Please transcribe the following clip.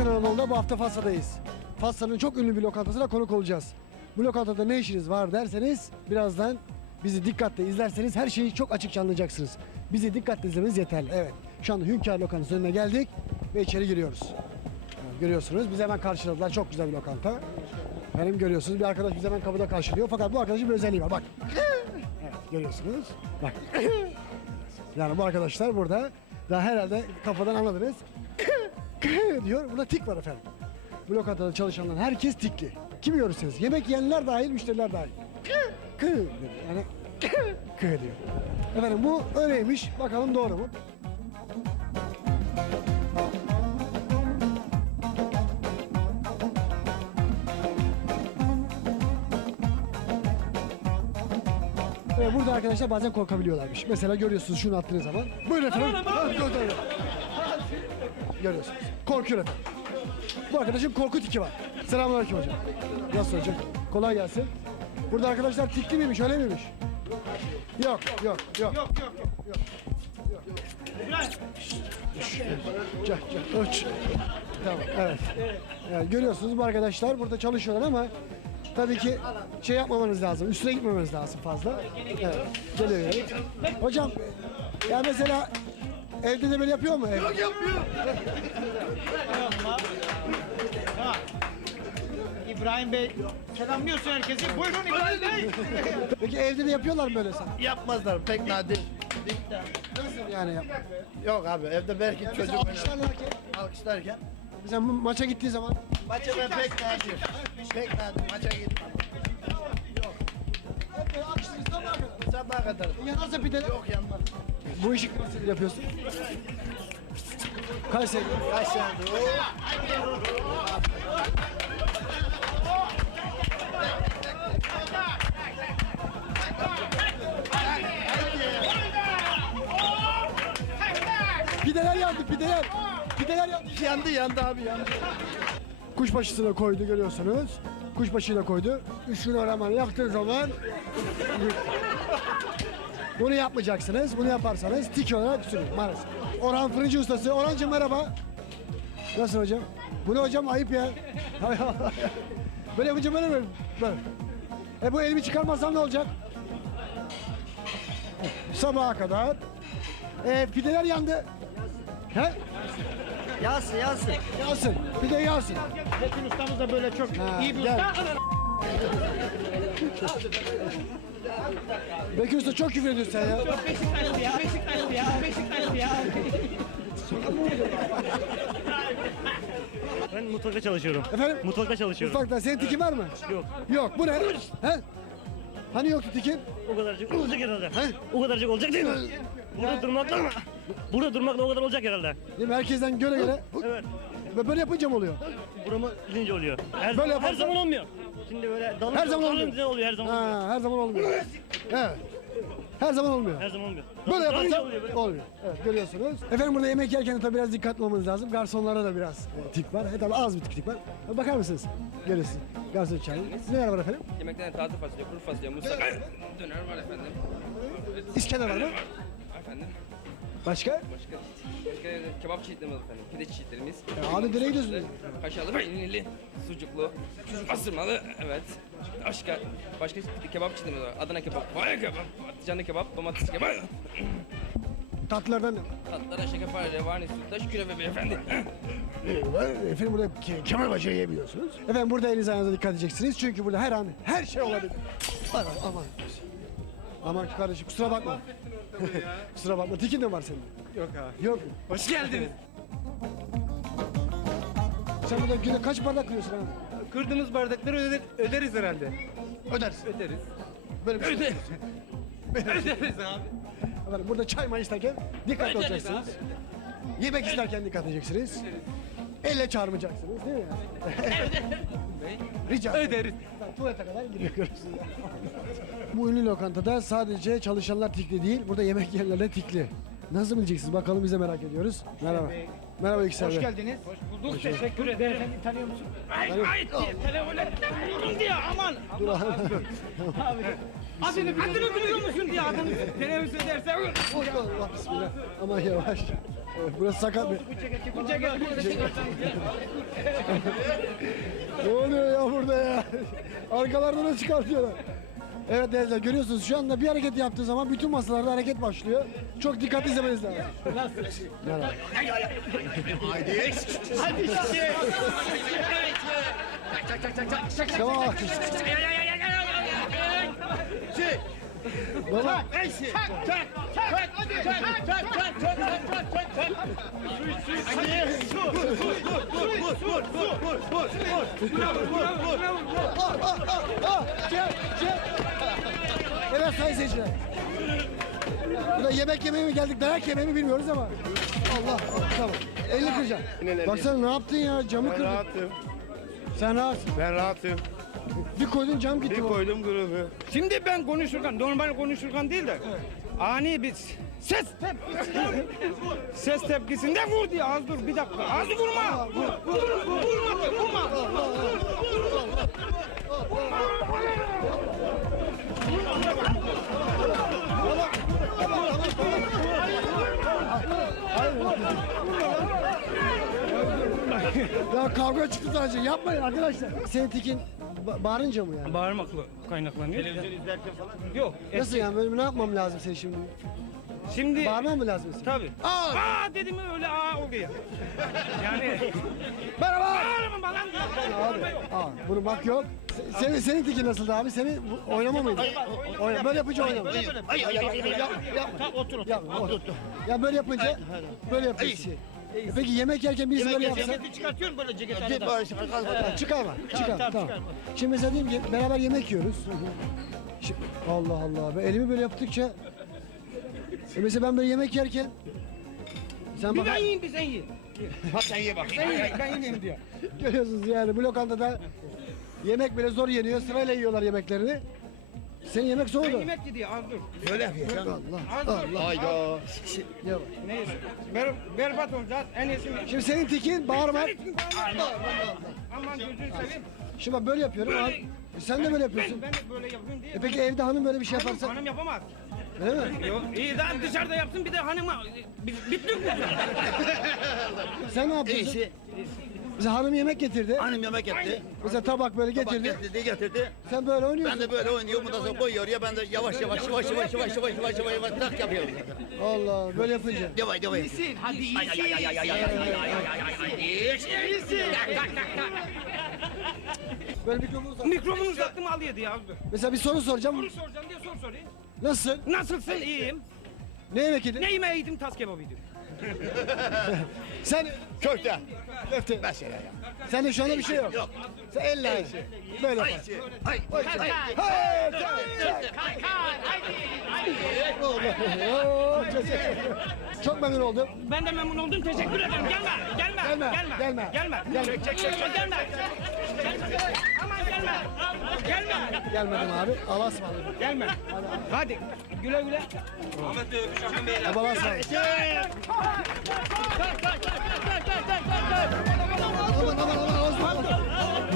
Yakın Anadolu'da bu hafta Fas'tayız. Fas'ın çok ünlü bir lokantasına konuk olacağız. Bu lokantada ne işiniz var derseniz birazdan bizi dikkatle izlerseniz her şeyi çok açıkça anlayacaksınız. Bizi dikkatle izlemeniz yeterli. Evet. Şu anda Hünkar Lokantası'nın önüne geldik ve içeri giriyoruz. Görüyorsunuz. Bizi hemen karşıladılar. Çok güzel bir lokanta. Benim görüyorsunuz bir arkadaş bizi hemen kapıda karşılıyor. Fakat bu arkadaşın bir özelliği var. Bak. Evet görüyorsunuz. Bak. Yani bu arkadaşlar burada daha herhalde kafadan anladınız. Diyor. Burada tik var efendim. Bu lokantada çalışanlar herkes tikli. Kim görürseniz. Yemek yiyenler dahil, müşteriler dahil. Kı diyor. Yani kı diyor. Efendim bu öyleymiş. Bakalım doğru mu? Ve burada arkadaşlar bazen korkabiliyorlarmış. Mesela görüyorsunuz şunu attığınız zaman. Buyurun efendim. Dur, dur, dur. Görüyorsunuz. Korkuyor efendim. Bu arkadaşın korku tiki var. Selamünaleyküm hocam. Nasıl hocam? Kolay gelsin. Burada arkadaşlar tikli miymiş öyle miymiş? Yok yok yok. Yok yok yok. Gel gel uç. Tamam evet. Yani görüyorsunuz bu arkadaşlar burada çalışıyorlar ama tabii ki şey yapmamanız lazım. Üstüne gitmemeniz lazım fazla. Evet. Geliyor. Hocam ya mesela evde de böyle yapıyor mu? Yok yapmıyor. İbrahim Bey selamlıyorsun herkesi. Buyurun İbrahim Bey. Peki evde de yapıyorlar mı böyle sana? Yapmazlar pek nadir. Nasıl yani yap? Yok abi evde belki Yani çocuk mesela alkışlarlarken alkışlarken. mesela ma- maça gittiği zaman Maça ben pek nadir. Pek nadir maça gitmem. hep böyle alkışlıyoruz sabaha kadar. Sabaha kadar. Ya nasıl bir de Yok yanmaz. Bu işi nasıl yapıyorsun? Kaç senedir o? Pideler yandı pideler. Pideler yandı. Yandı yandı abi yandı. Kuşbaşısına koydu görüyorsunuz. Kuşbaşıyla koydu. Üçünü aramanı yaptığı zaman bunu yapmayacaksınız. Bunu yaparsanız tik olarak sürün maalesef. Orhan Fırıncı Ustası. Orhancığım merhaba. Nasılsın hocam? Bu ne hocam? Ayıp ya. böyle yapınca böyle mi? Böyle. E bu elimi çıkarmazsam ne olacak? Sabaha kadar. E, pideler yandı. He? Yansın yansın. Yansın. Pide yansın. Metin ustamız da böyle çok Ha, iyi bir gel. usta. Bekir Usta çok küfür ediyorsun sen ya. Beşiktaşlı ya. Beşiktaşlı ya. Beşiktaşlı ya. Ben mutfakta çalışıyorum. Efendim? Mutfakta çalışıyorum. Mutfakta senin tikin var mı? Yok. Yok. Bu ne? He? Hani yoktu tikin? O kadarcık olacak herhalde. He? O kadarcık olacak değil mi? Burada durmakla mı? Burada durmakla o kadar olacak herhalde. Değil mi? Herkesten göre göre. Evet. Ve böyle yapınca mı oluyor? Buramı ilince oluyor. Her, Böyle her yaparsan- zaman olmuyor. Şimdi böyle dalın Her zaman olmuyor. dalın oluyor her zaman olmuyor. Ha, her zaman olmuyor. Evet. Her zaman olmuyor. Her zaman olmuyor. Böyle yaparsan oluyor, böyle. olmuyor. Evet görüyorsunuz. Efendim burada yemek yerken de tabii biraz dikkatli olmanız lazım. Garsonlara da biraz e, tik var. E, tabii az bir tik var. E, bakar mısınız? Görüyorsunuz. Garson çayı. Neler var efendim? Yemekten taze fasulye, kuru fasulye, muslaka, döner var efendim. İskender var mı? Efendim, Başka? Kebap çeşitlerimiz var efendim, pide çeşitlerimiz. E, abi nereye gidiyorsunuz? Kaşarlı, peynirli, sucuklu, pastırmalı, evet. Başka, başka kebap çeşitlerimiz var. Adana kebap, bayağı kebap, patlıcanlı kebap, domates kebap. Tatlılardan ne var? Tatlılara şekerpare, revani, sütlaç, künefe beyefendi. Ee, Efendim burada ke- Kemalpaşa'yı yiyebiliyorsunuz. Efendim burada elinize ayağınıza dikkat edeceksiniz. Çünkü burada her an her şey olabilir. Aman aman. Aman kardeşim kusura bakma. kusura bakma. Tikin de var senin. Yok abi. Yok? Hoş geldiniz. Sen burada günde kaç bardak yiyorsun abi? Kırdığımız bardakları öder, öderiz herhalde. Ödersin. Öderiz. Böyle bir şey. Öderiz. öderiz abi. Efendim burada çay may isterken dikkatli olacaksınız. Yemek isterken dikkat edeceksiniz. Elle çağırmayacaksınız değil mi? Rica ederim. Öderiz. Bak, Tuvalete kadar görürsünüz. Bu ünlü lokantada sadece çalışanlar tikli değil, burada yemek yiyenler de tikli. Nasıl bileceksiniz bakalım biz de merak ediyoruz. Merhaba. Merhaba İkisel Hoş Bey. geldiniz. bulduk. Teşekkür ederim. Tanıyor musun? Ay ay diye telefona vurdum diye aman. Dur abi. Adını, adını biliyor musun diye adını televizyon derse. Allah bismillah. Aman yavaş. Burası sakat mı? Bu ceket. Ne oluyor ya burada ya? Arkalardan da çıkartıyorlar. Evet izleyiciler, görüyorsunuz şu anda bir hareket yaptığı zaman bütün masalarda hareket başlıyor. Çok dikkatli izlemeniz lazım. Merhaba. Tamam. Baba. Ah, çek, çek. Evet sayın seyirciler. Burada yemek yemeye mi geldik, dayak yemeye mi bilmiyoruz ama. Allah, tamam. Elini kıracağım. Baksana ne yaptın ya, camı Ben kırdın. rahatım. Sen rahatsın. Ben rahatım. Bir koydun cam gitti. Bir bu. koydum grubu. Şimdi ben konuşurken normal konuşurken değil de ani bir ses tepkisinde ses tepkisinde vur diye az dur bir dakika az vurma vur, vur, vurma vurma Ya kavga çıktı sadece. Yapmayın arkadaşlar. Senin tikin ba- bağırınca mı yani? bağırmakla kaynaklanıyor televizyon izlerken falan yok Nasıl yani? Benim ne yapmam lazım senin şimdi? şimdi Bağırmam mı lazım senin? tabi aa, aa dedim mi öyle aa oluyor yani Merhaba. bağırma bana Abi, aa, bunu bak yok. Se- Senin, senin tikin nasıldı abi? Senin bu- oynama mıydı? Oyna, böyle yapınca oynama. Ay ay ay ay ay. Yapma, otur. Ya böyle yapınca, böyle yapıyorsun. E Peki yemek yerken birisi böyle yapsa? ceketi çıkartıyorum böyle ceketi Git barış arkadaş. Ha, Çıkarma, çıkar. tamam, Tamam. çıkarma. Şimdi mesela diyelim ki beraber yemek yiyoruz. Şi- Allah Allah. Ben elimi böyle yaptıkça e mesela ben böyle yemek yerken sen bir bak ben yiyeyim bir sen yiyin Ha sen ye bak. sen yiyin ben yiyeyim diyor görüyorsunuz yani bu lokantada yemek bile zor yeniyor. Sırayla yiyorlar yemeklerini. Senin yemek ben soğudu. yemek yedi az dur Böyle yapıyor. Allah. az dur Hayda. Yavaş. Neyse. Ber, berbat olacağız. En iyisi? Şimdi senin tikin bağırma. Aman gözünü seveyim. Şimdi bak böyle yapıyorum. Abi. E sen de böyle yapıyorsun. Ben, ben de böyle yapayım diye. E peki evde hanım böyle bir şey Hanım, yaparsa? hanım yapamaz. Öyle mi? Yok, iyi daha dışarıda yapsın bir de hanıma Bi- bittik mi? Sen ne yapıyorsun? İyisi. Mesela hanım yemek getirdi. Hanım yemek etti. Mesela tabak böyle getirdi. getirdi getirdi. Sen böyle oynuyorsun. Ben de böyle oynuyorum. Bundan sonra koyuyor ya ben de yavaş yavaş yavaş yavaş yavaş yavaş yavaş yavaş yavaş tak yapıyorum. Allah böyle yapınca. Devam devam. Hadi iyisin. Ay ay ay ay ay ay ay ay ay ay. İyisin. Tak tak tak. Böyle mikrofonu sor. Mikrofonu uzattım al yedi ya. Mesela bir soru soracağım. Soru soracağım diye sor sorayım. Nasılsın? Nasılsın? İyiyim. Ne yemek yedin? Ne yemeği yedim? Tas kebabıydı. Sen Köfte. köfte. Mesela ya. Sende şu anda bir şey yok. Yok. Sen elle aynı. Böyle Ay. yapar. Ay. Ay. Hayır, çak, çak. Allah. Oo, teşekkür ederim. Çok memnun oldum. Ben de memnun oldum. Teşekkür ederim. Gelme. Gelme. Gelme, Gelme. gelme. Gelme. Gelme. Çek çek çek. Gelme. Aman gelme. Gelme. Gelmedim abi. Allah'a ısmarladık. Gelme. Hadi. Güle güle. Abi Allah'a ısmarladık. Aman aman aman. aman, aman.